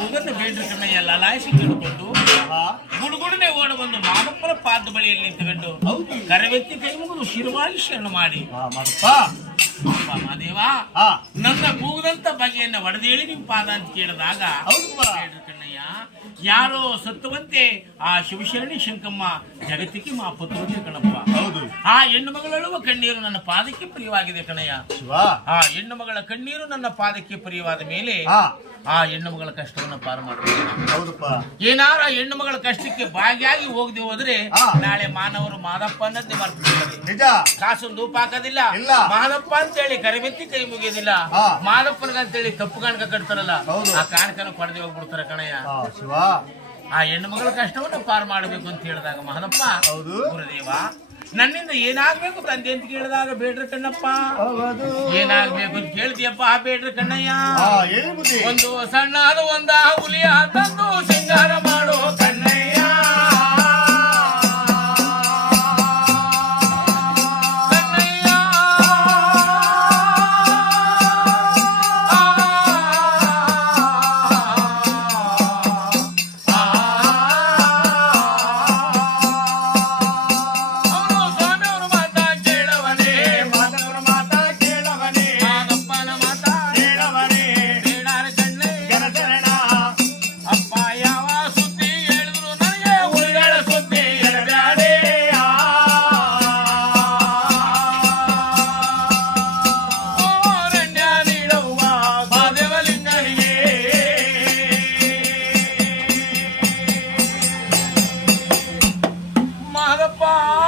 ಕೂಗನ್ನು ಬೀಳ್ರಿ ಕಣ್ಣಯ್ಯ ಲಲಾಯಿಸಿ ಕೇಳಿಕೊಂಡು. ಗುಡುಗುಡನೆ ಓಡ ಬಂದು ಮಾದಪ್ಪನ ಪಾದ ಬಳಿಯಲ್ಲಿ ನಿಂತುಕೊಂಡು ಹೌದು. ಕರವೆತ್ತಿ ಕೈ ಮುಗಿದು ಶರಣ ಮಾಡಿ. ಮಾದಪ್ಪ. ಮಾದೇವ ನನ್ನ ಕೂಗದಂತ ಬಗೆಯನ್ನ ಒಡೆದೇಳಿ ನಿಮ್ ಪಾದ ಅಂತ ಕೇಳಿದಾಗ ಕಣ್ಣಯ್ಯ ಯಾರೋ ಸತ್ತುವಂತೆ ಆ ಶಿವಶರಣಿ ಶಂಕಮ್ಮ ಜಗತ್ತಿಗೆ ಮಾ ಪುತ್ರ ಕಣಪ್ಪ. ಹೌದು. ಆ ಹೆಣ್ಣು ಮಗಳಳುವ ಕಣ್ಣೀರು ನನ್ನ ಪಾದಕ್ಕೆ ಪ್ರಿಯವಾಗಿದೆ ಕಣಯ್ಯ. ಶಿವ. ಆ ಹೆಣ್ಣು ಮಗಳ ಕಣ್ಣೀರು ನನ್ನ ಪಾದಕ್ಕೆ ಪ್ರಿಯವಾದ ಮೇಲೆ ಆ, ಹೆಣ್ಣು ಮಗಳ ಕಷ್ಟವನ್ನು ಪಾರ ಏನಾರು ಆ ಹೆಣ್ಣು ಮಗಳ ಕಷ್ಟಕ್ಕೆ ಭಾಗಿಯಾಗಿ ಹೋಗದೆ ಹೋದ್ರೆ ನಾಳೆ ಮಾನವರು ಮಾದಪ್ಪ ಅನ್ನದ್ದೇ ಮಾಡ್ತಿದ್ದಾರೆ ನಿಜ. ಕಾಸು ದೂಪ ಹಾಕೋದಿಲ್ಲ. ಮಾದಪ್ಪ ಅಂತ ಹೇಳಿ ಕರಿಬೆತ್ತಿ ಕೈ ಮುಗಿಯೋದಿಲ್ಲ. ಆ. ಮಾದಪ್ಪನಿಗಂತೇಳಿ ಕಪ್ಪು ಕಾಣಕ ಕಟ್ತಾರಲ್ಲ ಆ ಕಾಣಕನ ಕೊಡದೆ ಹೋಗ್ಬಿಡ್ತಾರ ಕಣಯ್ಯ. ಆ, ಶಿವ. ಆ ಹೆಣ್ಣು ಮಗಳ ಕಷ್ಟವನ್ನು ಪಾರು ಮಾಡಬೇಕು ಅಂತ ಹೇಳಿದಾಗ ಮಹನಪ್ಪ ಹೌದು. ಗುರುದೇವ ನನ್ನಿಂದ ಏನಾಗ್ಬೇಕು ತಂದೆ ಅಂತ ಕೇಳಿದಾಗ ಬೇಡ್ರ ಕಣ್ಣಪ್ಪ. ಏನಾಗ್ಬೇಕು ಅಂತ ಕೇಳ್ತೀಯಪ್ಪ ಆ ಬೇಡ್ರ ಕಣ್ಣಯ್ಯ. ಹೇಳಿ ಒಂದು ಸಣ್ಣ ಒಂದು ಹುಲಿಯ ತಂದು Bye.